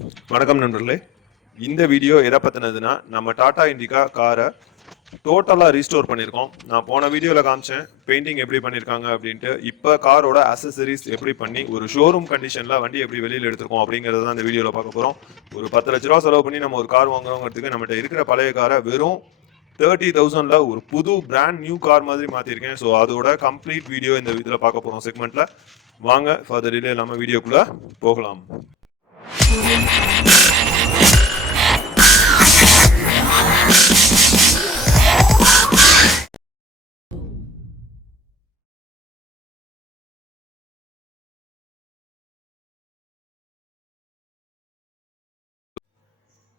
வணக்கம் நண்பர்களே. இந்த வீடியோ எதை பற்றினதுன்னா, நம்ம டாடா இண்டிகா காரை டோட்டலாக ரீஸ்டோர் பண்ணியிருக்கோம். நான் போன வீடியோவில் காமிச்சேன் பெயிண்டிங் எப்படி பண்ணியிருக்காங்க அப்படின்ட்டு. இப்போ காரோட அசசரிஸ் எப்படி பண்ணி ஒரு ஷோரூம் கண்டிஷனில் வண்டி எப்படி வெளியில் எடுத்திருக்கோம் அப்படிங்கிறது தான் இந்த வீடியோவில் பார்க்க போகிறோம். ஒரு 10 லட்ச ரூபா செலவு பண்ணி நம்ம ஒரு கார் வாங்குறோங்கிறதுக்கு நம்மகிட்ட இருக்கிற பழைய காரை வெறும் 30,000ல் ஒரு புது பிராண்ட் நியூ கார் மாதிரி மாற்றிருக்கேன். ஸோ அதோட கம்ப்ளீட் வீடியோ இந்த இதில் பார்க்க போகிறோம் செக்மெண்ட்டில். வாங்க ஃபர்தர் டிலே நம்ம வீடியோக்குள்ளே போகலாம்.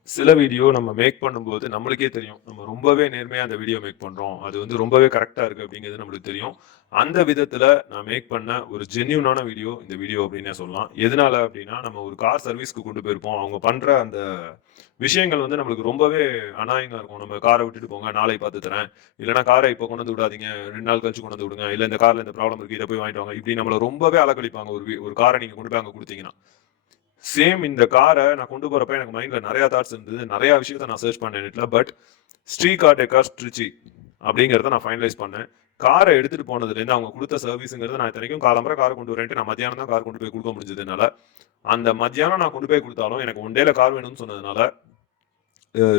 சில வீடியோ நம்ம மேக் பண்ணும்போது நம்மளுக்கே தெரியும், நம்ம ரொம்பவே நேர்மையாக அந்த வீடியோ மேக் பண்ணுறோம், அது வந்து ரொம்பவே கரெக்டாக இருக்குது அப்படிங்கிறது நம்மளுக்கு தெரியும். அந்த விதத்தில் நான் மேக் பண்ண ஒரு ஜென்யூனான வீடியோ இந்த வீடியோ அப்படின்னே சொல்லலாம். எதனால அப்படின்னா, நம்ம ஒரு கார் சர்வீஸ்க்கு கொண்டு போயிருப்போம், அவங்க பண்ணுற அந்த விஷயங்கள் வந்து நம்மளுக்கு ரொம்பவே அநாயகமாக இருக்கும். நம்ம காரை விட்டுட்டு போங்க, நாளை பார்த்து தரேன், இல்லைனா காரை இப்போ கொண்டு வந்து விடாதீங்க, 2 நாள் கழிச்சு கொண்டு வந்து விடுங்க, இல்லை இந்த காரில் இந்த ப்ராப்ளம் இருக்குது, இதை போய் வாங்கிட்டு வாங்க, இப்படி நம்மளை ரொம்பவே அலக்கழிப்பாங்க. ஒரு காரை நீங்கள் கொண்டு போய் அங்கே கொடுத்தீங்கன்னா. சேம் இந்த காரை நான் கொண்டு போறப்ப எனக்கு மைண்ட்ல நிறைய தாட்ஸ் இருந்தது, நிறைய விஷயத்த நான் சர்ச் பண்ணேன் நெட்ல. But Sri car decors Trichy அப்படிங்கிறத நான் ஃபைனலைஸ் பண்ணேன். காரை எடுத்துட்டு போனதுலேருந்து அவங்க கொடுத்த சர்வீஸுங்கிறது, நான் இத்தனைக்கும் காலம்பரை காரை கொண்டு வரேன்ட்டு நான் மத்தியானம் தான் கார் கொண்டு போய் கொடுக்க முடிஞ்சதுனால, அந்த மத்தியானம் நான் கொண்டு போய் கொடுத்தாலும் எனக்கு ஒன் டேல கார் வேணும்னு சொன்னதுனால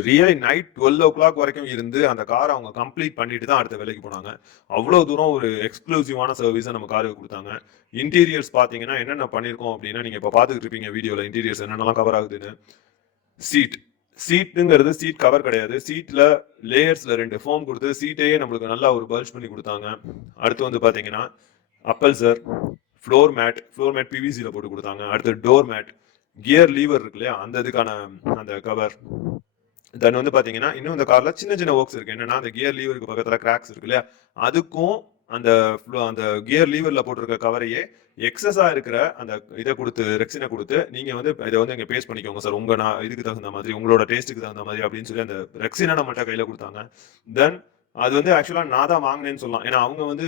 ரியலி நைட் 12 o'clock வரைக்கும் இருந்து அந்த காரை அவங்க கம்ப்ளீட் பண்ணிட்டு தான் அடுத்த வேலைக்கு போனாங்க. அவ்வளோ தூரம் ஒரு எக்ஸ்க்ளூசிவான சர்வீஸை நம்ம காருக்கு கொடுத்தாங்க. இன்டீரியர்ஸ் பார்த்தீங்கன்னா என்னென்ன பண்ணியிருக்கோம் அப்படின்னா, நீங்கள் இப்போ பார்த்துக்கிட்டு இருப்பீங்க வீடியோவில் இன்டீரியர்ஸ் என்னென்னலாம் கவர் ஆகுதுன்னு. சீட்டுங்கிறது சீட் கவர் கிடையாது. சீட்டில் லேயர்ஸில் 2 ஃபோம் கொடுத்து சீட்டையே நம்மளுக்கு நல்லா ஒரு பல்ஜ் பண்ணி கொடுத்தாங்க. அடுத்து வந்து பார்த்தீங்கன்னா அப்பல்சர், ஃப்ளோர் மேட் பிவிசியில் போட்டு கொடுத்தாங்க. அடுத்து டோர் மேட், கியர் லீவர் இருக்கு இல்லையா, அந்த இதுக்கான அந்த கவர். தென் வந்து பாத்தீங்கன்னா இன்னும் இந்த கார்ல சின்ன சின்ன ஒர்க்ஸ் இருக்கு. என்னன்னா, அந்த கியர் லீவருக்கு பக்கத்துல கிராக்ஸ் இருக்கு இல்லையா, அதுக்கும் அந்த அந்த கியர் லீவர்ல போட்டிருக்க கவரையே எக்ஸஸா இருக்கிற அந்த இதை கொடுத்து ரெக்ஸினை கொடுத்து நீங்க வந்து இதை வந்து இங்க பேஸ்ட் பண்ணிக்கோங்க சார், உங்க இதுக்கு தகுந்த மாதிரி, உங்களோட டேஸ்ட்டுக்கு தகுந்த மாதிரி அப்படின்னு சொல்லி அந்த ரெக்ஸினை நம்மகிட்ட கையில கொடுத்தாங்க. தென் அது வந்து ஆக்சுவலா நான் தான் வாங்கினேன்னு சொல்லலாம். ஏன்னா அவங்க வந்து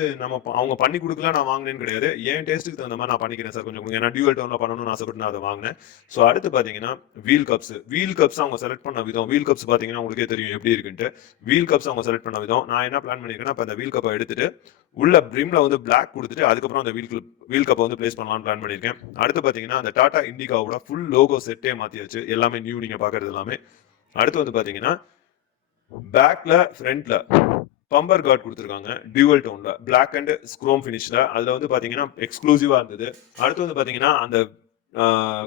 அவங்க பண்ணி கொடுக்கல, நான் வாங்கினேன்னு கிடையாது. என் டேஸ்ட்டுக்கு தகுந்த மாதிரி நான் பண்ணிக்கிறேன் சார் கொஞ்சம் கொடுங்க, ஏன்னா டியூவல் டோன்ல பண்ணணும்னு ஆசைப்பட்டு நான் அதை வாங்கினேன். ஸோ அடுத்து பாத்தீங்கன்னா வீல் கப்ஸ் அவங்க செலக்ட் பண்ண விதம். வீல் கப்ஸ் பாத்தீங்கன்னா உங்களுக்கே தெரியும் எப்படி இருக்குன்ட்டு. வீல் கப்ஸ் அவங்க செலக்ட் பண்ண விதம், நான் என்ன பிளான் பண்ணிருக்கேன்னா, அந்த வீல் கப்பை எடுத்துட்டு உள்ள பிரிம்ல வந்து பிளாக் கொடுத்துட்டு அதுக்கப்புறம் அந்த வீல் கப்பை வந்து பிளேஸ் பண்ணலாம்னு பிளான் பண்ணிருக்கேன். அடுத்து பாத்தீங்கன்னா அந்த டாடா இண்டிகாவோட ஃபுல் லோகோ செட்டே மாத்தியாச்சு, எல்லாமே நியூ, நீங்க பாக்குறது எல்லாமே. அடுத்து வந்து பாத்தீங்கன்னா பேக்ல ஃப்ரண்ட்ல பம்பர் கார்டு கொடுத்துருக்காங்க டியூவல் டோன்ல, பிளாக் அண்ட் ஸ்க்ரோம் ஃபினிஷ்ல. அதுல வந்து பாத்தீங்கன்னா எக்ஸ்க்ளூசிவா இருந்தது. அடுத்து வந்து பாத்தீங்கன்னா அந்த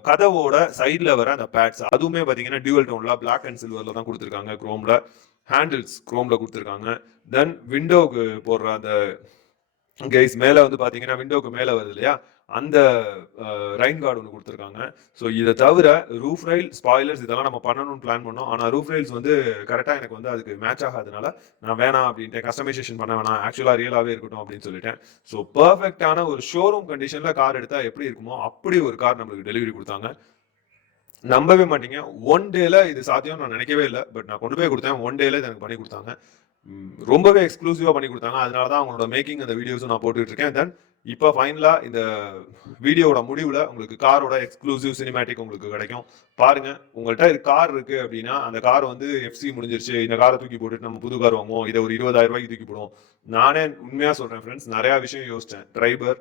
கதவோட சைட்ல வர அந்த பேட்ஸ், அதுவுமே பாத்தீங்கன்னா டியூவல் டோன்ல பிளாக் அண்ட் சில்வர்ல தான் கொடுத்துருக்காங்க. குரோம்ல ஹேண்டில்ஸ் குரோம்ல கொடுத்துருக்காங்க. தென் விண்டோக்கு போடுற அந்த கைஸ் மேல வந்து பாத்தீங்கன்னா விண்டோக்கு மேல வருது இல்லையா, அந்த ரைன் கார்டு ஒன்று கொடுத்துருக்காங்க. ஸோ இதை தவிர ரூஃப் ரைல், ஸ்பாய்லர்ஸ் இதெல்லாம் நம்ம பண்ணணும்னு பிளான் பண்ணோம். ஆனால் ரூஃப் ரைல்ஸ் வந்து கரெக்டாக எனக்கு வந்து அதுக்கு மேட்ச் ஆகாதனால நான் வேணாம் அப்படின்ட்டு, கஸ்டமைசேஷன் பண்ண வேணாம், ஆக்சுவலாக ரியலாகவே இருக்கட்டும் அப்படின்னு சொல்லிட்டேன். ஸோ பர்ஃபெக்டான ஒரு ஷோரூம் கண்டிஷனில் கார் எடுத்தால் எப்படி இருக்குமோ அப்படி ஒரு கார் நம்மளுக்கு டெலிவரி கொடுத்தாங்க. நம்பவே மாட்டீங்க, ஒன் டேல இது சாத்தியம் நான் நினைக்கவே இல்லை. பட் நான் கொண்டு போய் கொடுத்தேன், ஒன் டேல எனக்கு பண்ணி கொடுத்தாங்க. ரொம்பவே எக்ஸ்க்ளூசிவா பண்ணி கொடுத்தாங்க. அதனாலதான் அவங்களோட மேக்கிங் அந்த வீடியோஸும் நான் போட்டுட்டு இருக்கேன். தென் இப்போ ஃபைனலா இந்த வீடியோட முடிவுல உங்களுக்கு காரோட எக்ஸ்க்ளூசிவ் சினிமேட்டிக் உங்களுக்கு கிடைக்கும். பாருங்க, உங்கள்கிட்ட கார் இருக்கு அப்படின்னா, அந்த கார் வந்து எஃப்சி முடிஞ்சிருச்சு, இந்த காரை தூக்கி போட்டுட்டு நம்ம புது கார் வாங்குவோம், இதை ஒரு 20,000 ரூபாய்க்கு தூக்கி போடுவோம். நானே உண்மையா சொல்றேன் ஃப்ரெண்ட்ஸ், நிறைய விஷயம் யோசிச்சேன். ட்ரைபர்,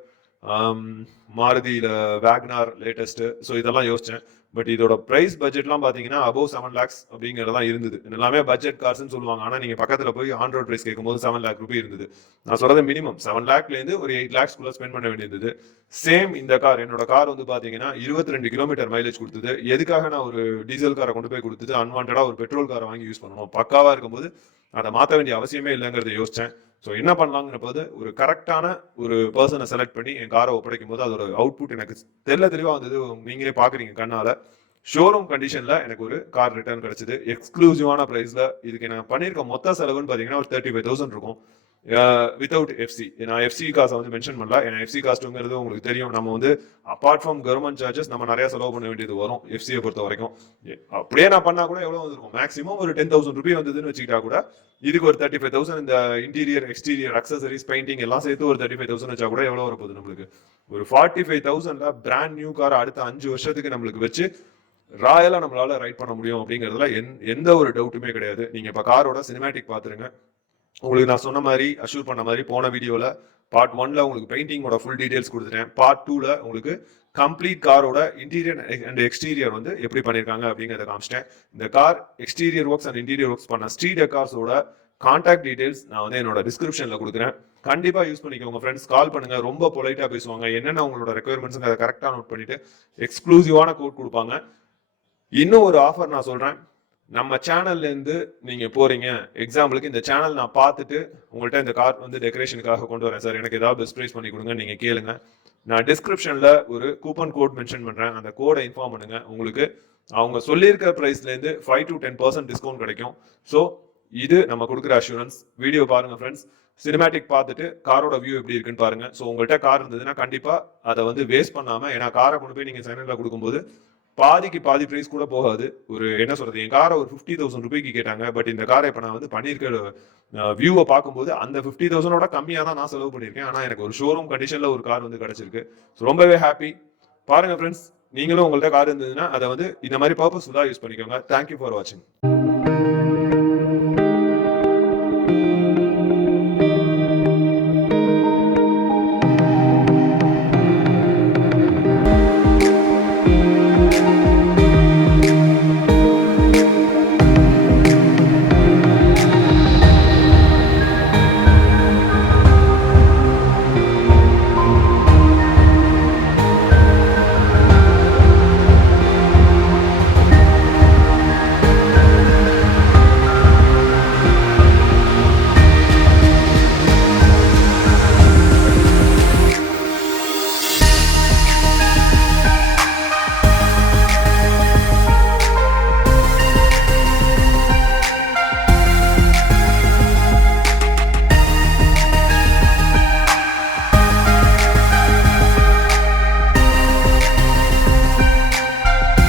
மாருதியில வேக்னார் லேட்டஸ்ட், ஸோ இதெல்லாம் யோசிச்சேன். பட் இதோட பிரைஸ் பட்ஜெட்லாம் பாத்தீங்கன்னா அபவ் 7 lakhs அப்படிங்கிறதெல்லாம் இருந்தது. எல்லாமே பட்ஜெட் கார்ஸ்ன்னு சொல்லுவாங்க, ஆனா நீங்க பக்கத்துல போய் ஆன் ரோட் பிரைஸ் கேட்கும்போது 7 lakh ரூபாய் இருந்தது. நான் சொல்றது மினிமம் 7 lakhல இருந்து ஒரு 8 lakhs குள்ள ஸ்பெண்ட் பண்ண வேண்டியது. சேம் இந்த கார், என்னோட கார் வந்து பாத்தீங்கன்னா 22 கிலோமீட்டர் மைலேஜ் கொடுத்தது. எதுக்காக நான் ஒரு டீசல் காரை கொண்டு போய் கொடுத்துட்டு அன்வான்டா ஒரு பெட்ரோல் காரை வாங்கி யூஸ் பண்ணணும், பக்காவா இருக்கும்போது அதை மாற்ற வேண்டிய அவசியமே இல்லைங்கிறத யோசிச்சேன். ஸோ என்ன பண்ணலாங்கிற போது ஒரு கரெக்டான ஒரு பர்சனை செலக்ட் பண்ணி என் காரை ஒப்படைக்கும் போது அதோட அவுட்புட் எனக்கு தெளிவா வந்தது. நீங்களே பாக்குறீங்க கண்ணால. ஷோரூம் கண்டிஷன்ல எனக்கு ஒரு கார் ரிட்டர்ன் கிடைச்சது எக்ஸ்க்ளூசிவான பிரைஸ்ல. இதுக்கு நான் பண்ணிருக்க மொத்த செலவுன்னு பாத்தீங்கன்னா ஒரு 35,000 இருக்கும், வித்தவுட் எஃப்சி. நான் எஃப்சி காசை வந்து மென்ஷன் பண்ணல, ஏன்னா எஃப்சி காஸ்ட்ங்கிறது உங்களுக்கு தெரியும், நம்ம வந்து அப்பார்ட் ஃப்ரம் கவர்மெண்ட் சார்ஜஸ் நம்ம நிறைய செலவு பண்ண வேண்டியது வரும் எஃப்சியை பொறுத்த வரைக்கும். அப்படியே நான் பண்ணா கூட எவ்வளவு வந்திருக்கும், மேக்ஸிமம் ஒரு 10,000 ரூபாய் வந்ததுன்னு வச்சுக்கிட்டா கூட இதுக்கு ஒரு 35,000 இந்த இன்டீரியர் எக்ஸ்டீரியர் அக்சசரிஸ் பெயிண்டிங் எல்லாம் சேர்த்து ஒரு 35,000 வச்சா கூட எவ்வளவு வரப்போகுது நம்மளுக்கு, ஒரு 45,000ல பிராண்ட் நியூ கார் அடுத்த 5 வருஷத்துக்கு நம்மளுக்கு வச்சு ராயலா நம்மளால ரைட் பண்ண முடியும் அப்படிங்கிறதுல எந்த ஒரு டவுட்டுமே கிடையாது. நீங்க இப்ப காரோட சினிமேட்டிக் பாத்துருங்க. உங்களுக்கு நான் சொன்ன மாதிரி அஷ்யூர் பண்ண மாதிரி போன வீடியோல பார்ட் 1ல உங்களுக்கு பெயிண்டிங்கோட ஃபுல் டீடைல்ஸ் கொடுத்துட்டேன். பார்ட் 2ல உங்களுக்கு கம்ப்ளீட் காரோட இன்டீரியர் அண்ட் எக்ஸ்டீரியர் வந்து எப்படி பண்ணிருக்காங்க அப்படிங்கறத காமிச்சிட்டேன். இந்த car exterior works and interior works பண்ண ஸ்ரீடெக்கார்ஸோட கான்டாக்ட் டீடைல்ஸ் நான் வந்து என்னோட டிஸ்கிரிப்ஷன்ல கொடுக்குறேன். கண்டிப்பா யூஸ் பண்ணிக்கோங்க ஃப்ரெண்ட்ஸ். கால் பண்ணுங்க, ரொம்ப பொலைட்டா பேசுவாங்க. என்னென்ன உங்களோட ரெக்குயர்மெண்ட்ஸ் அதை கரெக்டா நோட் பண்ணிட்டு எக்ஸ்க்ளூசிவான கோட் கொடுப்பாங்க. இன்னும் ஒரு ஆஃபர் நான் சொல்றேன். நம்ம சேனல்ல இருந்து நீங்க போறீங்க, எக்ஸாம்பிளுக்கு இந்த சேனல் நான் பார்த்துட்டு உங்கள்கிட்ட இந்த கார் வந்து டெக்கரேஷனுக்காக கொண்டு வரேன் சார், எனக்கு ஏதாவது பெஸ்ட் ப்ரைஸ் பண்ணி கொடுங்க நீங்க கேளுங்க. நான் டிஸ்கிரிப்ஷன்ல ஒரு கூப்பன் கோட் மென்ஷன் பண்றேன். அந்த கோடை இன்ஃபார்ம் பண்ணுங்க. உங்களுக்கு அவங்க சொல்லியிருக்கிற பிரைஸ்ல இருந்து 5 to 10% டிஸ்கவுண்ட் கிடைக்கும். ஸோ இது நம்ம கொடுக்குற அஷூரன்ஸ். வீடியோ பாருங்க ஃப்ரெண்ட்ஸ். சினிமேட்டிக் பார்த்துட்டு காரோட வியூ எப்படி இருக்குன்னு பாருங்க. ஸோ உங்கள்கிட்ட கார் இருந்ததுன்னா கண்டிப்பா அதை வந்து வேஸ்ட் பண்ணாம, ஏன்னா காரை கொண்டு போய் நீங்க சேனல்ல கொடுக்கும்போது பாதிக்கு பாதி பிரைஸ் கூட போகாது. ஒரு என்ன சொல்றது, என் காரை ஒரு 50,000 ரூபாய்க்கு கேட்டாங்க. பட் இந்த காரை இப்ப நான் வந்து பண்ணியிருக்க வியூவை பார்க்கும்போது அந்த 50,000 கம்மியா தான் நான் செலவு பண்ணியிருக்கேன். ஆனா எனக்கு ஒரு ஷோரூம் கண்டிஷன்ல ஒரு கார் வந்து கிடைச்சிருக்கு. ரொம்பவே ஹாப்பி. பாருங்க ஃப்ரெண்ட்ஸ், நீங்களும் உங்கள்ட்ட கார் இருந்ததுன்னா அதை வந்து இந்த மாதிரி பர்பஸ்ஃபுல்லா யூஸ் பண்ணிக்கோங்க. தேங்க்யூ ஃபார் வாட்சிங்.